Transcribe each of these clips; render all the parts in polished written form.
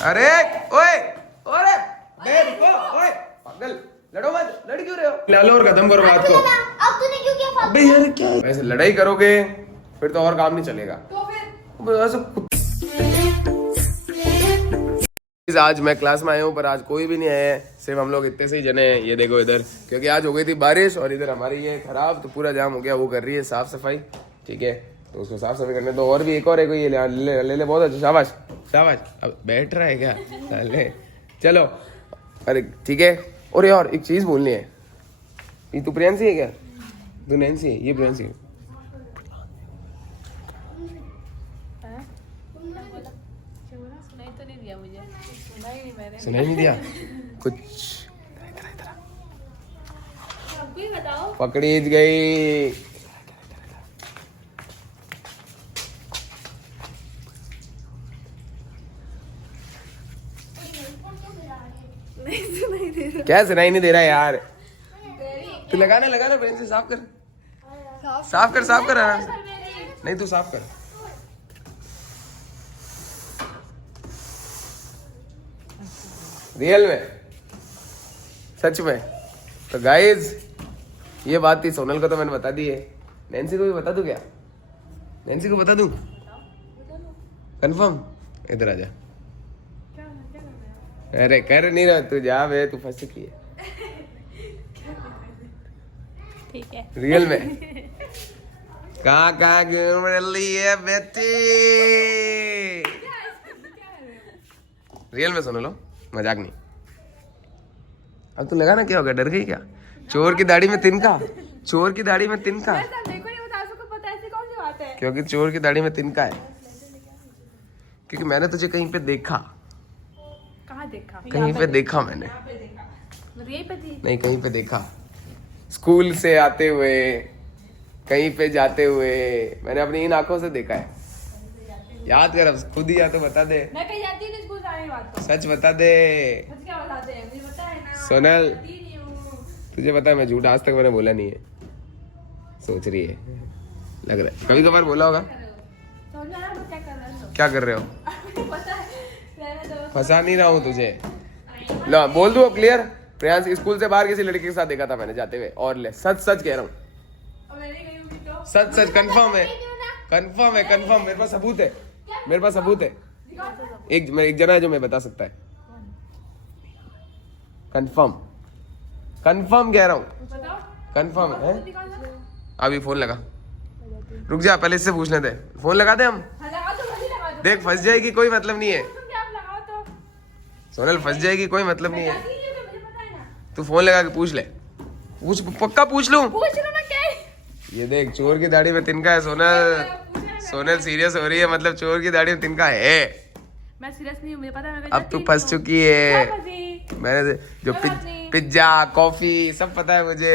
अरे ओए ओए बे रुको ओए पागल लड़ो मत लड़ क्यों रहे हो ले लो और खत्म करो बात को। अब तूने क्यों किया अबे यार क्या है? वैसे लड़ाई करोगे फिर तो और काम नहीं चलेगा। तो फिर आज मैं क्लास में आया हूँ पर आज कोई भी नहीं आया है, सिर्फ हम लोग इतने से ही जने हैं। ये देखो इधर, क्योंकि आज हो गई थी बारिश और इधर हमारी ये खराब तो पूरा जाम हो गया। वो कर रही है साफ सफाई, ठीक है तो उसको साफ सफाई करने दो। और भी एक और है कोई, ये ले बहुत अच्छा, शाबाश शाबाश। अब बैठ रहा है क्या साले, चलो अरे ठीक है। और यार एक चीज बोलनी है, ये तू प्रियंसी है क्या? तू नैन्सी है, ये प्रियंसी है। सुनाई नहीं दिया कुछ? पकड़ी गई। क्या सुनाई नहीं दे रहा है यार? तू लगाना लगाना पेन से साफ कर साफ कर साफ कर आराम से। नहीं तू साफ कर। रियल में सच में तो गाइज ये बात थी। सोनल को तो मैंने बता दी है, नैन्सी को भी बता दूं क्या? नैन्सी को बता दूं कंफर्म? इधर आ जा। अरे कर नहीं रहा तू, जा बे तू फंस चुकी है। ठीक है रियल में कहाँ घूम रही है बेटी? रियल में सुन लो, मजाक नहीं। अब तू लगा ना क्या होगा, डर गई क्या? चोर की दाढ़ी में तिनका, चोर की दाढ़ी में तिनका। क्योंकि चोर की दाढ़ी में तिनका है, क्योंकि मैंने तुझे कहीं पे देखा। कहाँ देखा? कहीं पे देखा मैंने, यहीं पे थी? नहीं कहीं पे देखा। स्कूल से आते हुए, कहीं पे जाते हुए, मैंने अपनी इन आंखों से देखा है। याद कर, अब खुद ही या तो बता दे। मैं कहीं जाती हूँ स्कूल जाने की बात तो। सच बता दे। सच क्या बताते हैं, मुझे पता है ना। सोनल जाती नहीं हूँ। तुझे पता है मैं झूठ आज तक मैंने बोला नहीं है। सोच रही है, लग रहा है कभी कभार बोला होगा। समझ में आ रहा है क्या कर रहे हो? क्या कर रहे हो? पता है रहने दो। फंसा नहीं रहा हूँ तुझे। लो बोल दूँ अब क्लियर। प्रियांश स्कूल से बाहर किसी लड़के के साथ देखा था मैंने जाते हुए। और ले सच सच कह रहा हूँ, और मैंने गई होगी तो सच सच कंफर्म है, कंफर्म है, कंफर्म। मेरे पास सबूत है, मेरे पास सबूत है। एक जना है जो मैं बता सकता है। कंफर्म कंफर्म कह रहा हूँ, बताओ कंफर्म है। दिखाओ ना। अभी फोन लगा, रुक जा पहले इससे पूछने दे। फोन लगा दे हम, हाँ, लगा दो, वही लगा दो। देख फंस जाएगी कोई मतलब नहीं है। तुम क्या आप लगाओ तो। सोनल फंस जाएगी कोई मतलब नहीं है। जाती नहीं हूँ तो मुझे पता है ना। तू फोन लगा के पूछ ले, पूछ पक्का पूछ लूं। पूछ लो ना क्या है? ये देख चोर की दाढ़ी में तिनका है। सोनल सोनल सीरियस हो रही है, मतलब चोर की दाढ़ी में तिनका है। मैं सीरियस नहीं हूँ, मुझे पता है। मैं अब तू फंस चुकी है। क्या फंसी? मैंने जो पिज्जा कॉफी सब पता है मुझे।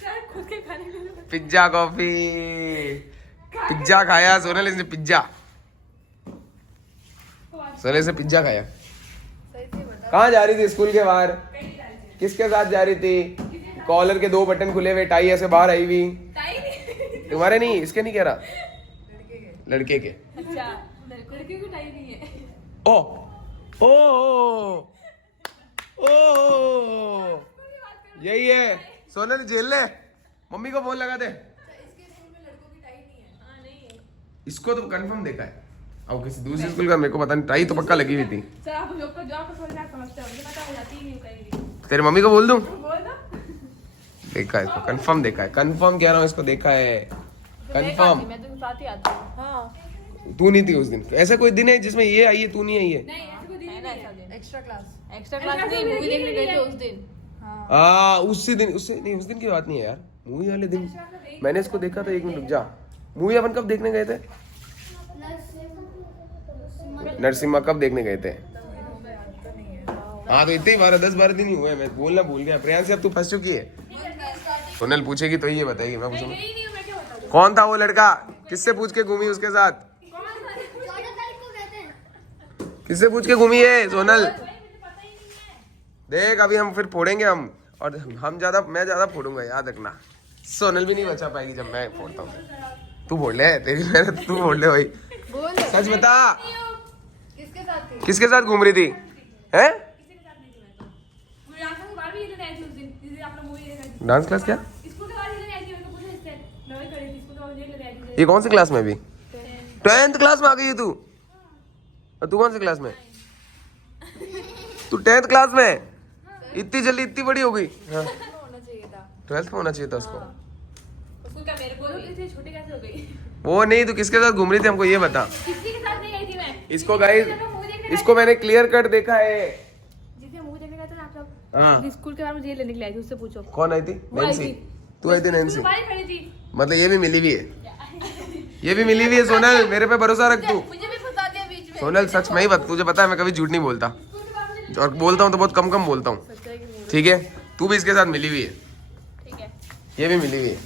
शायद खुद के खाने के लिए। पिज्जा कॉफी, पिज्जा खाया सोनल इसने, पिज्जा सोनल से पिज्जा खाया। कहाँ जा रही थी? स्कूल के बाहर किसके साथ जा रही थी? कॉलर के 2 बटन खुले हुए, टाई ऐसे बाहर आई हुई। तुम्हारे नहीं, इसके नहीं कह रहा, लड़के के। अच्छा लड़के को टाइम नहीं है। ओ ओ ओ यही है सोनल, झेल ले। मम्मी को फोन लगा दे। इसको तो कंफर्म देखा है, अब किसी दूसरे स्कूल का मेरे को पता नहीं। टाई तो पक्का लगी हुई थी। सर आप लोग को जो आप थोड़ा सा समझते हो, मुझे पता है जाती ही नहीं हूँ कहीं भी। तेरी मम्मी को बोल दूं? बोल दो। देखा है इसको, कंफर्म देखा है, कंफर्म कह रहा हूँ इसको देखा है, कंफर्म। मैं तो साथ ही आती हूँ। हाँ तू नहीं थी उस दिन। ऐसा कोई दिन है जिसमें ये आई है तू नहीं आई है? नहीं ऐसे कोई दिन ही नहीं है। एक्स्ट्रा क्लास एक्स्ट्रा क्लास नहीं, मूवी देखने गए थे उस दिन। उसी दिन, उससे नहीं, उस दिन की बात नहीं है यार, मूवी वाले दिन मैंने इसको देखा था। 1 मिनट रुक जा। मूवी अपन कब देखने गए थे? नरसिम्हा कब देखने गए थे? हाँ तो इतने ही 10-12 दिन ही हुए। मैं बोलना भूल गया। प्रियांशी अब तू फंस चुकी है। सोनल पूछेगी तो ये बताएगी, मैं पूछूंगा गई नहीं हूँ मैं, क्या बता दूँ? कौन था वो लड़का, किससे पूछ के घूमी उसके साथ? 14 तारीख को गए थे। किससे पूछ के घूमी है सोनल? देख अभी हम फिर फोड़ेंगे हम, और मैं ज्यादा फोड़ूंगा, याद रखना। सोनल भी नहीं बचा पाएगी जब मैं फोड़ता हूँ। तू फोड़ ले, तेरी मेहनत तू फोड़ ले भाई। बोल सच बता। किसके साथ थी। किसके साथ घूम रही थी? हैं? किसी के साथ नहीं थी मैं तो। मुझे डांस क्लास बाहर भी ये लेने आई थी उस दिन, जिस दिन आप लोग मूवी देखने गए थे। डांस क्लास क्या? स्कूल के बाहर ये लेने आई थी, मेरे को पूछो इससे। मैं वही खड़ी थी, स्कूल के बाहर मुझे लेने आई थी। ये कौन सी क्लास में अभी? 10th क्लास में आ गई है तू? और तू कौन सी क्लास में? तू 10th क्लास में? इतनी जल्दी इतनी बड़ी हो गई? हाँ। होना चाहिए था। 12th में होना चाहिए था उसको। उसको क्या मेरे को इतनी छोटी कैसे हो गई? वो नहीं, तू किसके साथ घूम रही थी हमको ये बता। किसी के साथ नहीं आई थी मैं। इसको गाइस, इसको मैंने क्लियर कट देखा है। जिसे मूवी देखने गए थे ना आप लोग, हाँ। स्कूल के बाहर मुझे लेने के लिए आई थी, उससे पूछो। कौन आई थी? वो आई नैन्सी। थी। तू आई थी नैन्सी? स्कूल के बाहर ही खड़ी थी। मतलब ये भी मिली हुई है? ये भी मिली हुई है सोनल, मेरे पे भरोसा रख तू। मुझे भी फंसा दिया बीच में। सोनल सच में ही बात, तुझे पता है मैं कभी झूठ नहीं बोलता, स्कूल के बाहर मुझे और बोलता हूँ तो बहुत कम कम बोलता हूँ। सच्चाई की मूवी। ठीक है, तू भी इसके साथ मिली हुई है, ठीक है। ये भी मिली हुई है।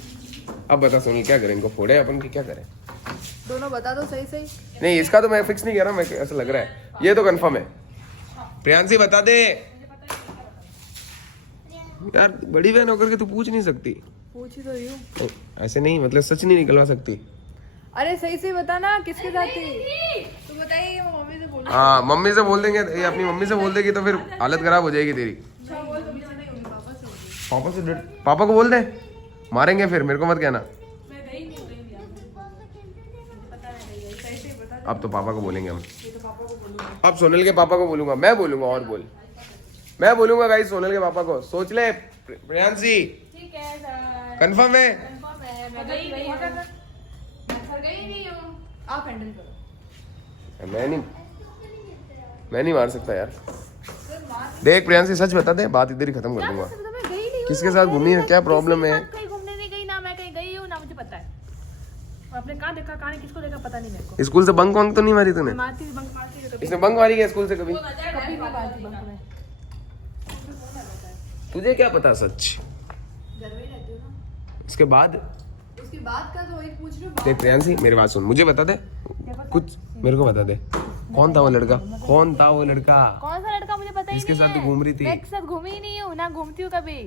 अब बता सोनल क्या करें, इनको फोड़े अपन की क्या करें? दोनों बता दो सही सही। नहीं इसका तो मैं फिक्स नहीं कह रहा, मैं ऐसा लग रहा है ये तो कंफर्म है। प्रियांशी बता दे यार, बड़ी बहन होकर के तू पूछ नहीं सकती। पूछ ही तो रही हूँ। तो ऐसे नहीं, मतलब सच नहीं निकलवा सकती। अरे सही से बता ना, किसके साथ थी? तू बताइए, मम्मी से बोल। हाँ मम्मी से बोल देंगे, ये अपनी मम्मी से बोल देगी तो फिर हालत खराब हो जाएगी तेरी। पापा से पापा को बोल दे, मारेंगे फिर, मेरे को मत कहना। मैं गई नहीं, गई नहीं। मुझे पता नहीं, गई सही से बता। अब तो पापा को बोलेंगे हम। ये तो पापा को बोलूंगा। अब सोनल के पापा को बोलूंगा, मैं बोलूंगा और बोल, मैं बोलूंगा गाइस सोनल के पापा को। सोच ले प्रियांशी, ठीक है सर। कंफर्म है? कंफर्म है, मैं गई नहीं हूँ। मैं सर गई नहीं हूँ। आप हैंडल करो। मैं नहीं मार सकता यार। देख प्रियांशी सच बता दे, बात इधर ही खत्म कर दूंगा। मैं गई नहीं हूँ। किसके साथ घूमी है, क्या प्रॉब्लम है? कहीं घूमने नहीं गई ना, मैं कहीं गई हूँ ना, मुझे पता है। आपने कहाँ देखा, कहाँ किसको देखा, पता नहीं मेरे को। स्कूल से बंक वंक तो नहीं मारी तूने? मारती बंक मारती है कभी। इसने बंक मारी है स्कूल से कभी? कभी नहीं मारती बंक में। तुझे क्या पता सच? घर में ही रहती हूँ ना। इसके बाद उसकी बात का तो वही पूछ रही हूँ। देख प्रियांशी मेरी बात सुन, मुझे बता दे कुछ, मेरे को बता दे कौन था वो लड़का, कौन था वो लड़का कौन सा लड़का, मुझे पता ही जिसके नहीं साथ है। तू घूम रही थी? मैं एक साथ घूमी ही नहीं हूँ ना, घूमती हूँ कभी।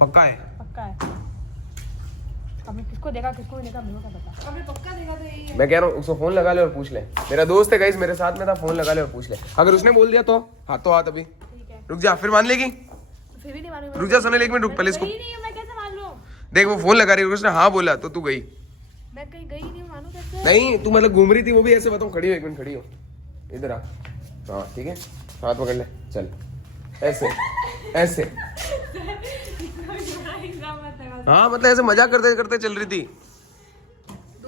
पक्का है? पक्का है। आपने किसको देखा, किसको नहीं देखा, मेरे को क्या पता। आपने पक्का देखा तो यही है। मैं कह रहा हूँ उसको फोन लगा ले और पूछ ले, मेरा दोस्त है गाइस मेरे साथ में था, फोन लगा ले और पूछ ले। अगर उसने बोल दिया तो हाथ तो हाथ, अभी ठीक है। रुक जा, फिर मान लेगी? फिर भी नहीं मालूम। रुक जा सोनल, एक मिनट रुक पहले इसको। गई नहीं हूँ, मैं कैसे मान लूँ? देख वो फोन लगा रही है, उसने हाँ बोला तो तू गई मैं कहीं गई नहीं हूँ, मानू कैसे? नहीं? तू मतलब घूम रही थी वो भी ऐसे बताऊँ? खड़ी हो, एक मिनट खड़ी हो, इधर आ। हाँ ठीक है, हाथ पकड़ ले, चल ऐसे ऐसे। हाँ मतलब ऐसे मजाक करते करते चल रही थी,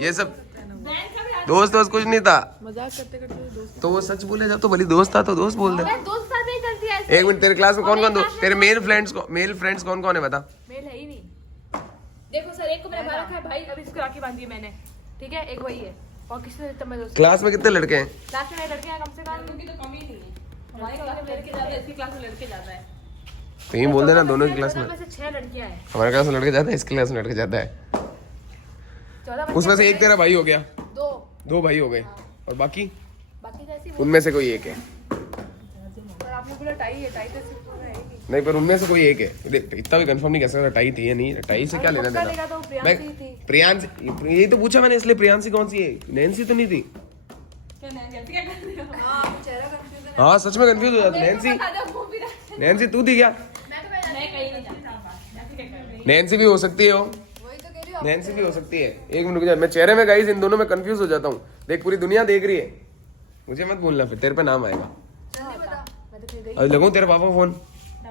ये सब दोस्त वोस्त कुछ नहीं था। मजाक करते करते दोस्त। तो वो सच बोले जा तो भली, दोस्त था तो दोस्त बोल दे। मैं दोस्त साथ नहीं करती ऐसे। एक मिनट, तेरे क्लास में कौन कौन दोस्त, तेरे मेल फ्रेंड्स कौन कौन है बता? मेल है ही नहीं। देखो सर, एक को मैंने बाहर रखा है भाई, अभी इसको राखी बांधी है मैंने, ठीक है, एक वही है, और किसी से मैं दोस्त। क्लास में कितने लड़के हैं? क्लास में मेरे लड़के हैं कम से कम, उनकी तो कमी नहीं है। हमारी क्लास में लड़के ज्यादा है, इसकी क्लास में लड़के ज्यादा है। तो यही बोल देना दोनों की क्लास में। 14 में से 6 लड़कियां हैं। हमारे क्लास में लड़के ज्यादा है, इसकी क्लास में लड़के ज्यादा है। 14 उसमें से एक तेरा भाई हो गया, दो दो भाई हो गए, और बाकी बाकी जैसी। उनमें से कोई एक है। पर आपने बोला टाई है, टाई तो सिर्फ है ही नहीं। नहीं पर उनमें से कोई एक है, देख इतना भी कंफर्म नहीं कर सकता टाई थी या नहीं, टाई से क्या लेना पक्का देना। देखा तो मैं प्रियांशी थी। प्रियांशी, यही तो पूछा मैंने, इसलिए प्रियांशी कौन सी है, नैन्सी तो नहीं थी? क्या नैन्सी क्या कर रही हो? हां, चेहरा कंफ्यूजन है। हाँ सच में कंफ्यूज हो जाता। नैन्सी तू थी क्या? मैं कहीं नहीं जानती। नैन्सी क्या कर रही है? नैन्सी भी हो सकती है, वही तो कह रही हूँ। नैन्सी भी हो सकती है। एक मिनट रुक जा, मैं चेहरे में गाइस इन दोनों में कंफ्यूज हो जाता हूँ। देख पूरी दुनिया देख रही है, मुझे मत बोलना फिर तेरे पे नाम आएगा। जल्दी बता। मैं तो कहीं गई। अब लगाऊं तेरे पापा को फोन?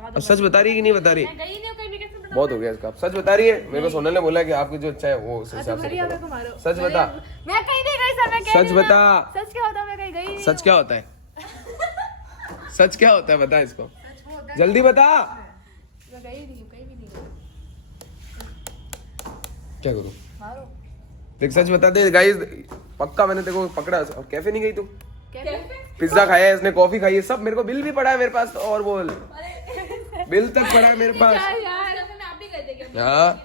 अब सच बता रही है कि नहीं बता रही? मैं गई नहीं हूँ कहीं भी, कैसे बता? बहुत हो गया इसका, अब सच बता रही है। मेरे को सोनल ने बोला कि आपकी जो इच्छा है वो उस हिसाब से भैया मेरे करो। को मारो। सच बता, मैं कहीं नहीं गई सर, मैं कह सच रही हूँ ना। बता। सच क्या होता है, मैं कहीं गई नहीं। सच क्या होता है? सच क्या होता है बता इसको, जल्दी बता। मैं गई नहीं हूँ, कहीं भी नहीं गई। क्या करूं? मारो। देख सच बता दे गाइस, पक्का मैंने तेरे को पकड़ा। और कैफे नहीं गई तू? कैसे? पिज्जा खाया है इसने, कॉफी खाई है, सब मेरे को बिल भी पड़ा है मेरे पास। और बोल, बिल तक पड़ा है मेरे पास। यार आप भी गए थे क्या?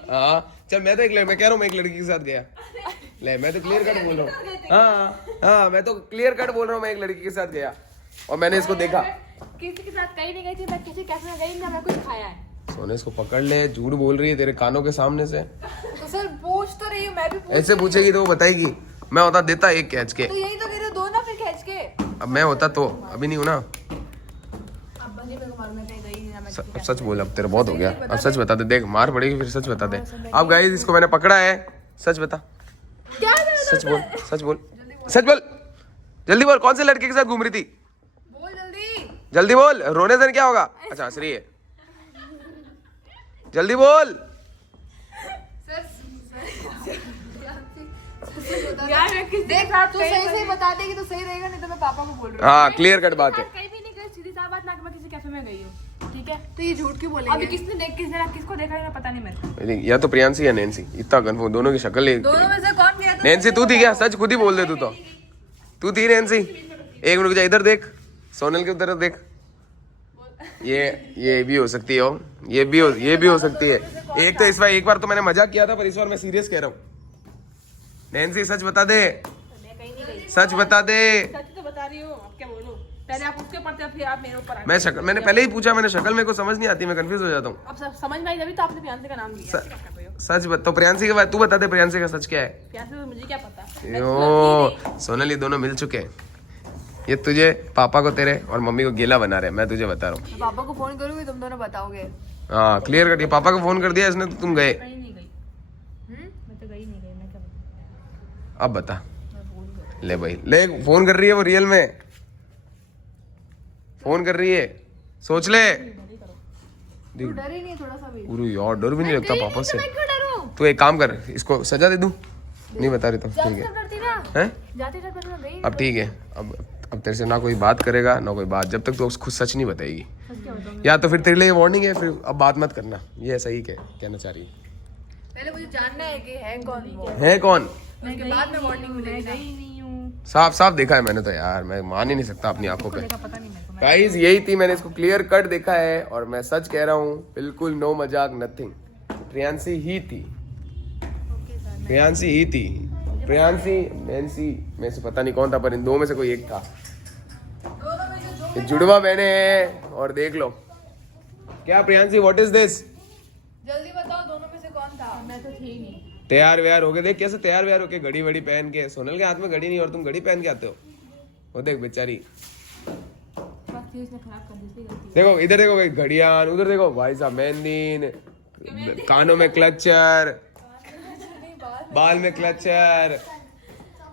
हाँ चल, मैं तो मैं कह रहा हूँ मैं एक लड़की के साथ गया। ले मैं तो क्लियर कट बोल रहा हूँ। हाँ मैं तो क्लियर कट बोल रहा हूँ, मैं एक लड़की के साथ गया और मैंने इसको देखा। किसी के साथ कहीं नहीं गई थी, मैं किसी कैफे में गई ना, मैं कुछ खाया है। सोने इसको पकड़ ले, झूठ बोल रही है तेरे कानों के सामने से। तो सर पूछ तो रही हूँ, मैं भी पूछ। ऐसे पूछेगी तो वो बताएगी, मैं होता देता एक कैच के। तो यही तो कह रहे हो, दो ना फिर भेज के। अब मैं होता तो, अभी नहीं हूँ ना। अब भले मेरे को मालूम है, कहीं गई नहीं ना मैं। अब सच बोल, अब तेरा बहुत हो गया, अब सच बता दे, देख मार पड़ेगी फिर, सच बता दे। अब गाइस इसको मैंने पकड़ा है, सच बता, क्या सच बोल, सच बोल, सच बोल, जल्दी बोल, कौन से लड़के के साथ घूम रही थी? बोल जल्दी। जल्दी बोल, रोने से क्या होगा? अच्छा हंस रही है, जल्दी बोल। यार मैं किस देख तू सही सही बता देगी तो सही रहेगा, नहीं तो मैं पापा को बोल रही हूँ। हाँ क्लियर कट बात है। कहीं भी नहीं गई, सीधी सी बात ना कि मैं किसी कैफे में गई हूँ, ठीक है? तो ये झूठ क्यों बोलेंगे? अभी किसको देखा है ना पता नहीं मेरे को। या तो प्रियांशी या नैन्सी, इतना कन्फर्म, दोनों की शक्ल एक। दोनों में से कौन गया? नैन्सी तू थी क्या? सच खुद ही बोल दे, तू थी नैन्सी? एक मिनट जा, इधर देख, सोनल की तरफ देख, ये भी हो सकती है, ये भी हो सकती है। एक तो इस बार, एक बार तो मैंने मजाक किया था, पर इस बार मैं सीरियस कह रहा हूँ। नैन्सी सच बता दे, सच बता दे। सच तो बता रही हूँ, अब क्या बोलूं? पहले आप उसके ऊपर थे, फिर आप मेरे ऊपर आ। मैंने पहले ही पूछा, मैंने शक्ल मेरे को समझ नहीं आती, मैं कंफ्यूज हो जाता हूँ। अब समझ में आई जब तो आपने प्रियांशी का नाम लिया। सच बता, तो प्रियांशी के बाद तू बता दे, प्रियांशी का सच क्या है? प्रियांशी तो मुझे क्या पता। यो सोनल, ये दोनों मिल चुके हैं, ये तुझे, पापा को तेरे और मम्मी को गेला बना रहे हैं, मैं तुझे बता रहा हूँ। पापा को फोन करूंगी, तुम दोनों बताओगे। हाँ क्लियर कट, पापा को फोन कर दिया इसने तो तुम गए। कहीं नहीं गई, मैं तो गई नहीं गई, मैं क्या बताऊं? अब बता, ले भाई, ले फोन कर रही है वो, रियल में फोन कर रही है, सोच ले। तू डर ही नहीं है थोड़ा सा भी? पूरी यार डर भी नहीं लगता पापा से। मैं क्यों डरूं? तू एक काम कर, इसको सजा दे दूं? नहीं बता रही तो ठीक है, डरती ना, हैं? जाते जाते मैं गई। अब ठीक है, अब तेरे से ना कोई बात करेगा ना कोई बात, जब तक तू खुद सच नहीं बताएगी। या तो फिर तेरे लिए वार्निंग है, फिर अब बात मत करना, ये सही कहना चाह रही है। पहले मुझे जानना है कि है कौन वो। है कौन? उसके बाद में वार्निंग मिलेगी ना। गई नहीं हूँ, साफ साफ देखा है मैंने तो यार, मैं मान ही नहीं सकता अपनी आंखों पे। पता नहीं मेरे को। गाइस यही थी, मैंने इसको क्लियर कट देखा है और मैं सच कह रहा हूँ, बिल्कुल नो मजाक, नथिंग। प्रियांशी ही थी, प्रियांशी ही थी, प्रियांशी नैन्सी में से पता नहीं कौन था, पर इन दो में से कोई एक था। ये जुड़वा बहने हैं, और देख लो क्या प्रियांशी, व्हाट इज दिस? जल्दी बताओ, दोनों में से कौन था? मैं तो थी नहीं। तैयार व्यार हो गए, देख कैसे तैयार व्यार होके, घड़ी वड़ी पहन के। सोनल के हाथ में घड़ी नहीं और तुम घड़ी पहन के आते हो, वो देख बेचारी। बात इसने खराब कर दी, इसलिए गलती देखो इधर देखो भाई, घड़ियान, उधर देखो भाई साहब मेहंदी, कानों में क्लचर, बाल में क्लचर,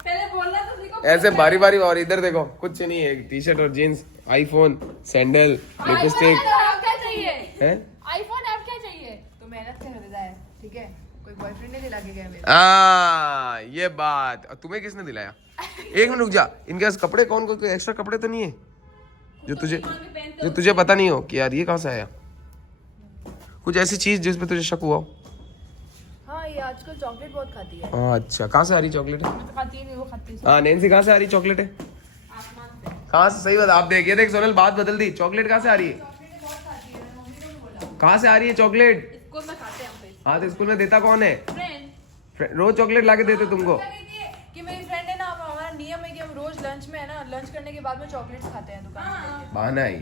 पहले बोलना तो सीखो। ऐसे बारी बारी। और इधर देखो कुछ नहीं है, टी शर्ट और जीन्स, आईफोन, सैंडल, लिपस्टिक आप क्या चाहिए? है। आईफोन आप क्या चाहिए? तो मेहनत से खरीदा है, ठीक है? कोई बॉयफ्रेंड नहीं दिला के गया मेरे। ये बात, और तुम्हें किसने दिलाया? एक मिनट रुक जा, इनके पास कपड़े कौन कौन, एक्स्ट्रा कपड़े तो नहीं है जो तुझे पता नहीं हो कि यार ये कहाँ से आया? कुछ ऐसी चीज जिसपे तुझे शक हुआ हो? हाँ, ये आजकल चॉकलेट बहुत खाती है। अच्छा, कहाँ से आ रही चॉकलेट है? मैं तो खाती नहीं, वो खाती है। हाँ नैन्सी, कहाँ से आ रही चॉकलेट है? आसमान से। कहाँ से? सही बात, आप देख, ये देख सोनल, बात बदल दी, चॉकलेट कहाँ से आ रही है? कहाँ से आ रही है चॉकलेट? स्कूल में खाते हैं हम तो। हाँ तो स्कूल में देता कौन है? फ्रेंड रोज चॉकलेट लाके देते तुमको? कि मेरी फ्रेंड है ना, हमारा नियम है कि हम रोज लंच में है ना, लंच करने के बाद में चॉकलेट्स खाते हैं दुकान पे। बहाना है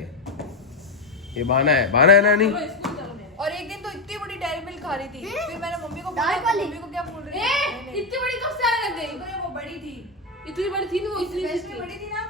ये बहाना है, बहाना है ना? नहीं स्कूल चलो मेरे। और एक दिन तो इतनी बड़ी डेयरी मिल्क खा रही थी, फिर मैंने मम्मी को दाल वाली? मम्मी को क्या बोल रही है? इतनी बड़ी कब से आने लग गई? तो वो बड़ी थी, इतनी बड़ी थी ना वो, इतनी वैसे बड़ी थी ना।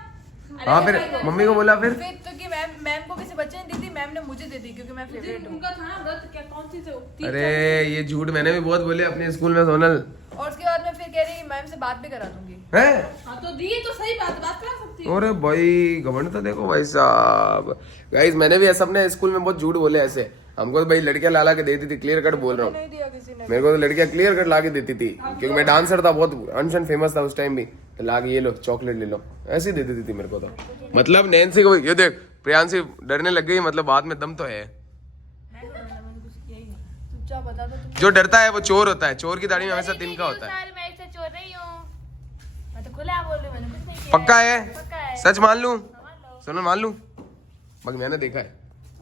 हाँ, फिर मम्मी को बोला फिर? फिर तो कि मैम को किसी बच्चे ने दी थी, मैम ने मुझे दे दी क्योंकि मैं फेवरेट हूँ। उनका था ना व्रत, क्या कौन सी थी? अरे ये झूठ मैंने भी बहुत बोले अपने स्कूल में सोनल। और उसके बाद में फिर कह रही मैम से बात भी करा दूंगी। है? हाँ तो दी तो सही बात करा सकती है। अरे भाई घमंड तो देखो भाई साहब। गाइस मैंने भी ऐसा अपने स्कूल में बहुत झूठ बोले ऐसे, हमको तो भाई लड़कियां ला के देती थी, क्लियर कट बोल रहा हूँ। नहीं दिया किसी ने। मेरे को तो लड़कियां क्लियर कट ला के देती थी, क्योंकि मैं डांसर था, बहुत अनशन फेमस था उस टाइम भी, तो ला के ये लो चॉकलेट ले लो, ऐसे ही दे देती थी मेरे को तो। मतलब नैन्सी को, ये देख प्रियांशी डरने लग गई, मतलब बात में दम तो है। चुपचाप बता दो तुम। जो डरता है वो चोर होता है, चोर की दाढ़ी में हमेशा तिनका होता है। सर मैं इससे चोर नहीं हूँ, मैं तो खुला बोल रही हूँ, मैंने कुछ नहीं किया। पक्का है? पक्का है। सच मान लूं? मान लो। सुनो मान लूं? बाकी मैंने देखा है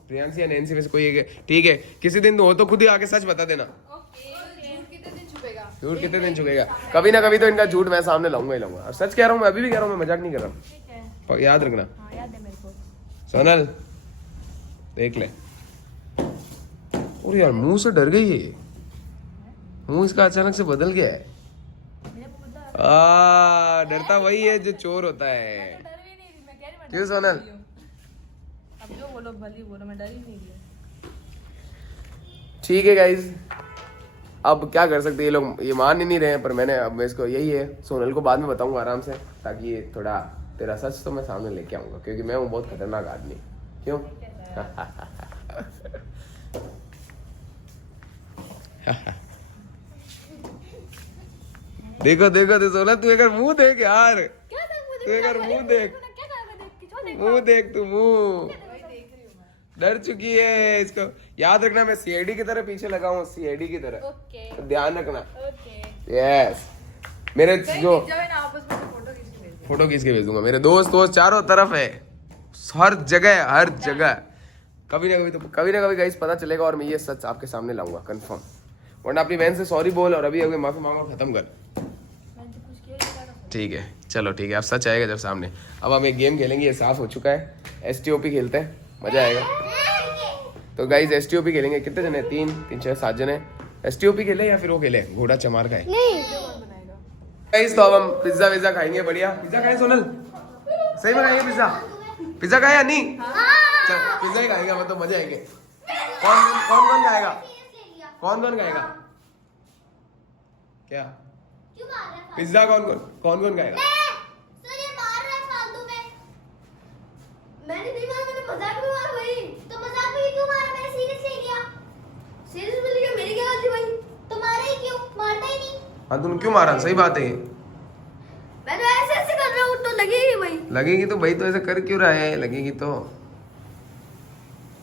प्रियांशी या नैन्सी में से कोई एक है, ठीक है? किसी दिन हो तो खुद ही आके सच बता देना। झूठ कितने दिन छुपेगा? झूठ कितने दिन छुपेगा? कभी ना कभी तो इनका झूठ मैं सामने लाऊंगा ही लाऊंगा। और सच कह रहा हूँ मैं, अभी भी कह रहा हूँ, मैं मजाक नहीं कर रहा हूँ, ठीक है, पर याद रखना। हाँ याद है मेरे को। सोनल देख ले। और यार मुंह से डर गई है, मुंह इसका अचानक से बदल गया है। मेरे को पता है। डरता वही है जो चोर होता है। डर क्यों सोनल? अब जो बोलो भली बोलो, मैं डर ही नहीं रही। ठीक है गाइज, अब क्या कर सकते हैं ये लोग, ये मान ही नहीं रहे हैं। पर मैंने अब मैं इसको यही है, सोनल को बाद में बताऊंगा आराम से, ताकि ये थोड़ा तेरा सच तो मैं सामने लेके आऊंगा, क्योंकि मैं हूँ बहुत खतरनाक आदमी। क्यों? देखो देखो तो सोनल, तू एक बार मुंह देख यार, क्या था मुझे? तू एक बार मुंह देख, क्या कहा देख के? जो देख मुंह देख, तू मुंह। डर चुकी है, इसको याद रखना। मैं सीआईडी की तरह पीछे लगा हूँ, सीआईडी की तरह, ओके तो ध्यान रखना। ओके। यस, मेरे जो जब है ना आपस में फोटो खींच के भेज दो। फोटो खींच के भेजूंगा, मेरे दोस्त दोस्त चारों तरफ है, हर जगह हर जगह। कभी ना कभी गाइस पता चलेगा, और मैं ये सच आपके सामने लाऊंगा कंफर्म। वरना अपनी बहन से सॉरी बोल और अभी अभी माफी मांगो, खत्म कर। मैंने तो कुछ किया ही नहीं था। ठीक है, चलो ठीक है, अब सच आएगा जब सामने। अब हम एक गेम खेलेंगे, ये साफ हो चुका है। STOP खेलते हैं, मजा आएगा। तो गाइस STOP खेलेंगे। कितने जने? 3 3 6 7 जने। STOP खेले या फिर वो खेले घोड़ा चमार खाए? गाइस तो अब हम पिज्जा विज्जा खाएंगे, बढ़िया पिज्जा खाएं। सोनल सही में खाएंगे पिज्जा? पिज्जा खाए या नहीं? चल पिज्जा ही खाएंगे, मतलब मजे आएंगे। कौन कौन कौन खाएगा? कौन कौन खाएगा? क्या पिज्जा कौन कौन खाएगा? मैंने नहीं मारा, मैंने मजाक में मारा भाई। तो मजाक में क्यों मारा? मैंने सीरियस ले लिया। सीरियस में लिया, मेरी क्या गलती भाई? तुम्हारा ही क्यों? मारता ही नहीं। हाँ तूने क्यों मारा? सही बात है ये। मैं तो ऐसे ऐसे कर रहा हूँ तो लगेगी भाई। लगेगी तो भाई, तो ऐसे कर क्यों रहा है? लगेगी तो।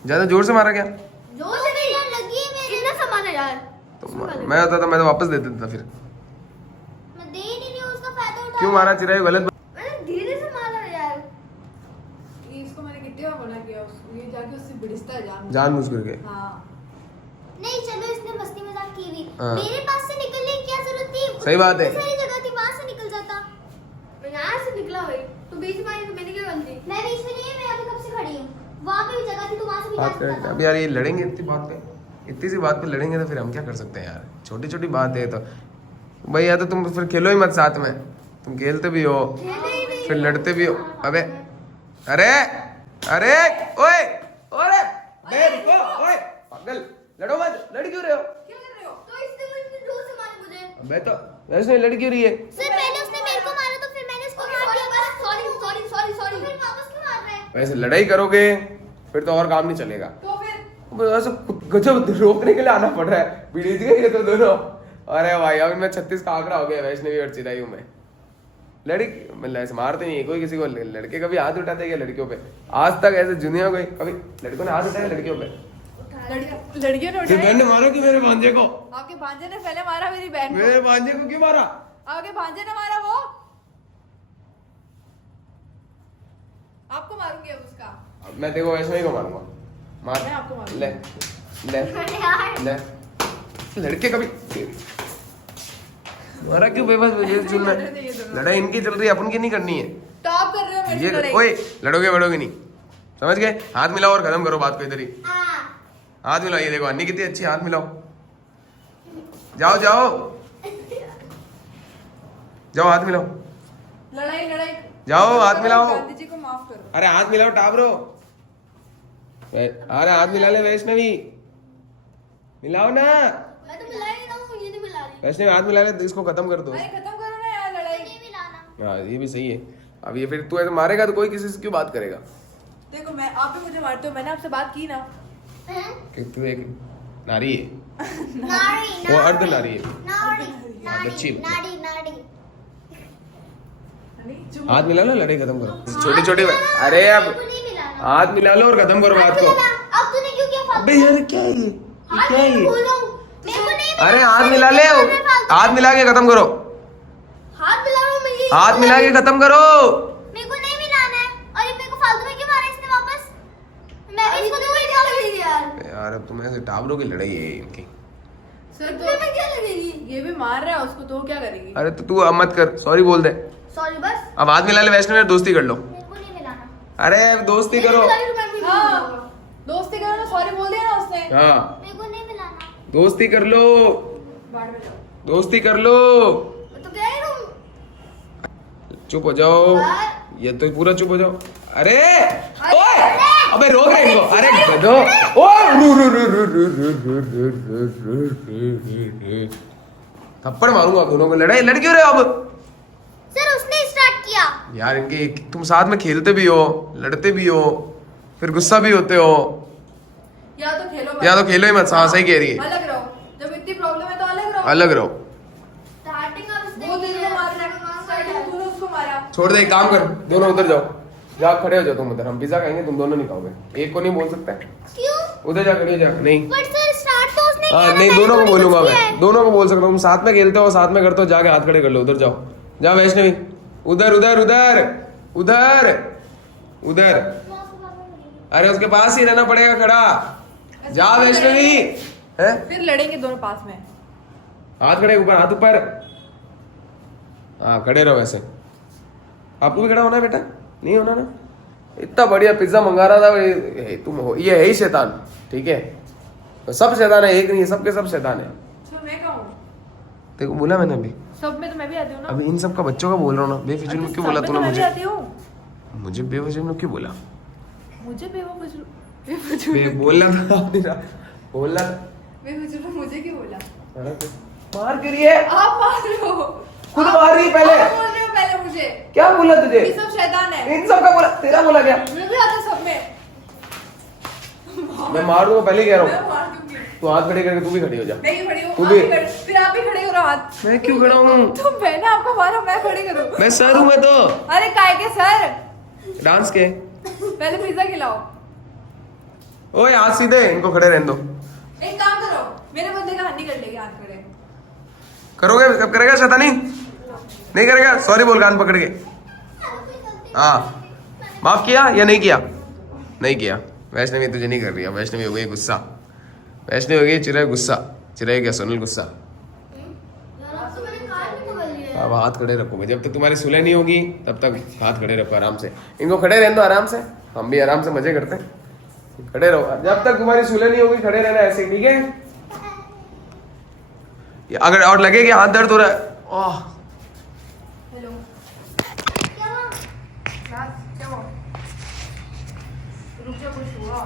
ज्यादा जोर से मारा क्या? जोर से नहीं यार, लगी है मेरे। कितना सामान है यार? तो मैं होता तो मैं तो वापस दे देता फिर। मैं दे ही नहीं रही हूँ, उसका फायदा उठा। क्यों मारा चिरायु? गलत मैंने धीरे से मारा यार। ये इसको मैंने कितनी बार मना किया, ये जाके उससे भिड़ता है जानबूझ करके। हाँ नहीं चलो, इसने मस्ती मजाक की हुई। हाँ। मेरे पास से निकलने की क्या जरूरत थी? सही बात है। सारी जगह थी, वहां से निकल जाता। मैं यहाँ से निकला भाई, तो बीच में आई तो मैंने क्या गलती? मैं बीच में नहीं है, मैं यहाँ पे कब से खड़ी हूँ। वहां पे भी जगह थी, तो वहां से भी जा बात सकता करें था। अब यार, ये लड़ेंगे इतनी बात पे, इतनी सी बात पे लड़ेंगे तो फिर हम क्या कर सकते हैं यार? छोटी छोटी बात है तो भाई, या तो तुम फिर खेलो ही मत साथ में। तुम खेलते भी हो फिर लड़ते भी हो। अबे अरे अरे ओए ओए बे रुको, ओए पागल, लड़ो मत। लड़ क्यों रहे हो? क्या कर रहे हो? तो इसने मुझे जोर से मारा मुझे। अबे तो वैसे लड़ क्यों रही है? सर पहले उसने मेरे को मारा, तो फिर मैंने उसको मार दिया। बस सॉरी सॉरी सॉरी सॉरी। फिर वापस क्यों मार रहे हैं? वैसे लड़ाई करोगे फिर तो और काम नहीं चलेगा। तो फिर ऐसा गजब रोकने के लिए आना पड़ रहा है। बीड़ी गए ये तो दोनों। अरे भाई अब मैं 36 का आंकड़ा हो गया वैष्णवी और चिरायु में। लड़की मतलब ऐसे मारते नहीं है कोई किसी को। लड़के कभी हाथ उठाते हैं क्या लड़कियों पे? आज तक ऐसे दुनिया कोई कभी लड़कों ने हाथ उठाया लड़कियों पे? लड़कियों ने कि उठाया। बहन ने मारा कि मेरे भांजे को? आपके भांजे ने पहले मारा मेरी बहन को। मेरे भांजे को क्यों मारा? आपके भांजे ने मारा वो। आपको मारूंगी अब उसका। अब मैं देखो वैष्णवी को मारूंगा। मार मैं आपको मारूंगी। ले ले ले लड़के कभी मारा क्यों? बेबस सुनना, लड़ाई इनकी चल रही है, अपन की नहीं करनी है। तो आप कर रहे हो मेरी ये लड़ाई। ओए लड़ोगे बड़ोगे नहीं, समझ गए? हाथ मिलाओ और खत्म करो बात को इधर ही। हाथ मिलाओ, ये देखो अन्नी कितनी अच्छी, हाथ मिलाओ। जाओ जाओ जाओ हाथ मिलाओ, लड़ाई लड़ाई जाओ हाथ मिलाओ। गांधी जी को माफ करो। अरे हाथ मिलाओ टाबरो। अरे हाथ मिला ले वैष्णवी, मिलाओ ना। मैं तो मिला ही ना हूँ, ये नहीं मिला रही। वैष्णवी हाथ मिला ले तो इसको खत्म कर दो। अरे खत्म करो ना यार लड़ाई। नहीं मिलाना। हाँ ये भी सही है। अब ये फिर तू ऐसे मारेगा तो कोई किसी से क्यों बात करेगा? देखो मैं आप भी मुझे मारते हो, मैंने आपसे बात की ना। हैं? कि तू एक नारी है, नाड़ी वो अर्ध नारी है। नाड़ी बच्ची। नाड़ी नाड़ी। चुप। हाथ मिला लो, लड़ाई खत्म करो। छोटे छोटे अरे अब मेरे को नहीं मिलाना। हाथ मिला लो और खत्म करो बात को। अब तूने क्यों किया फालतू? अबे यार क्या है ये? हाथ क्या है में ये? बोलो। मेरे को नहीं अरे मिलाना। हाथ मिला ले, हाथ मिला के खत्म करो। हाथ मिला रहा हूँ मैं, ये हाथ मिला के खत्म करो। मेरे को नहीं मिलाना है। और ये मेरे को फालतू में क्यों मारा इसने वापस? मैं भी इसको दूंगी क्या लगेगी यार? यार अब तुम ऐसे टावरों की लड़ाई है इनकी। सर तो मैं क्या लगेगी? ये भी मार रहा है उसको, तो वो क्या करेगी? अरे तो तू अब मत कर, सॉरी बोल दे। सॉरी बस। अब हाथ मिला ले वैष्णवी, दोस्ती कर लो। मेरे को नहीं मिलाना। अरे दोस्ती करो। मेरे को नहीं मिलाना। हाँ दोस्ती करो ना, सॉरी बोल दिया ना उसने। हाँ मेरे को नहीं मिलाना। दोस्ती कर लो, बाहर में जाओ। दोस्ती कर लो। मैं तो कह रही हूँ। चुप हो जाओ, ये तो पूरा चुप हो जाओ। अरे ओए अबे रोक रहे इनको। अरे गधो ओए थप्पड़ मारूंगा आप दोनों को। लड़ाई लड़ क्यों रहे हो अब? सर उसने स्टार्ट किया। यार इनके तुम साथ में खेलते भी हो, लड़ते भी हो, फिर गुस्सा भी होते हो। या तो खेलो ही मत। हाँ सही कह रही है। अलग रहो, जब इतनी प्रॉब्लम है तो अलग रहो। अलग रहो। स्टार्टिंग अब उसने वो तेरे को मारना, स्टार्टिंग तूने उसको मारा। छोड़ दे, एक काम कर, दोनों उधर जाओ। जाओ खड़े हो जाओ तुम उधर। हम पिज्जा खाएंगे, तुम दोनों नहीं खाओगे। एक को नहीं बोल सकता है। क्यों? उधर जा, खड़े हो जा। नहीं बट सर स्टार्ट तो उसने हाँ किया। नहीं, मैंने दोनों को थोड़ी बोलूंगा कुछ किया मैं। है। दोनों को बोल सकता हूँ। तुम साथ में खेलते हो, साथ में करते हो, जाके हाथ खड़े कर लो। उधर जाओ। जाओ वैष्णवी, उधर उधर उधर उधर उधर। अरे उसके पास ही रहना पड़ेगा खड़ा। जा वैष्णवी। है फिर लड़ेंगे दोनों पास में। हाथ खड़े, ऊपर हाथ ऊपर। हाँ खड़े रहो वैसे। आपको भी खड़ा होना है बेटा? नहीं होना ना? इतना बढ़िया पिज्जा मंगा रहा था तुम हो। ये है ही शैतान, ठीक है? तो सब शैतान है, एक नहीं है, सबके सब शैतान है। तो मैं कहूँ देखो बोला मैंने अभी। सब में तो मैं भी आती हूँ ना। अभी इन सब का बच्चों का बोल रहा हूँ ना। बेफिजूल में क्यों बोला सब में तूने तो मैं भी मुझे? आती हूँ। मुझे बेवजह में क्यों बोला? मुझे बेवकूफ बोलना था बोलना था। मुझे क्यों बोला? मार क्यों रही है? आप मार रहे हो। खुद मार रही पहले। आप बोल रहे हो पहले मुझे। क्या बोला तुझे? ये सब शैतान है। इन सब का बोला, तेरा बोला क्या? मैं भी आता सब में। मैं मार दूंगा पहले कह रहा मैं हूँ। मार दूंगी। तू हाथ खड़े करके तू भी खड़ी हो जा। मैं ही खड़ी हूँ, तू आप भी। ही फिर आप ही खड़े करो हाथ। मैं क्यों खड़ा हूँ? तुम मैंने आपको मारा, मैं खड़ी करूँ। मैं सर हूँ मैं तो। अरे काय के सर? डांस के। पहले पिज्जा खिलाओ। ओए हाथ सीधे, इनको खड़े रहने दो। एक काम करो, मेरे बंदे का हड्डी कर लेगी हाथ खड़े। करोगे? कब करेगा शैतानी? नहीं करेगा? सॉरी बोल कान पकड़ के। हाँ माफ किया या नहीं किया? नहीं किया। वैष्णवी तुझे नहीं कर रही है। वैष्णवी हो गई गुस्सा। वैष्णवी हो गई चिराग गुस्सा। चिराग क्या सोनल गुस्सा। अब तो मैंने कार्ड भी पकड़ लिया है। अब हाथ खड़े रखोगे। जब तक तुम्हारी सुलह नहीं होगी तब तक हाथ खड़े रखो आराम से। इनको खड़े रहने दो आराम से। हम भी आराम से मजे करते हैं। खड़े रहो जब तक तुम्हारी सुलह नहीं होगी। खड़े रहना ऐसे, ठीक है? अगर और लगे कि हाथ दर्द हो रहा है, ओह हेलो क्या हुआ? क्या हुआ? रुक जा, कुछ हुआ?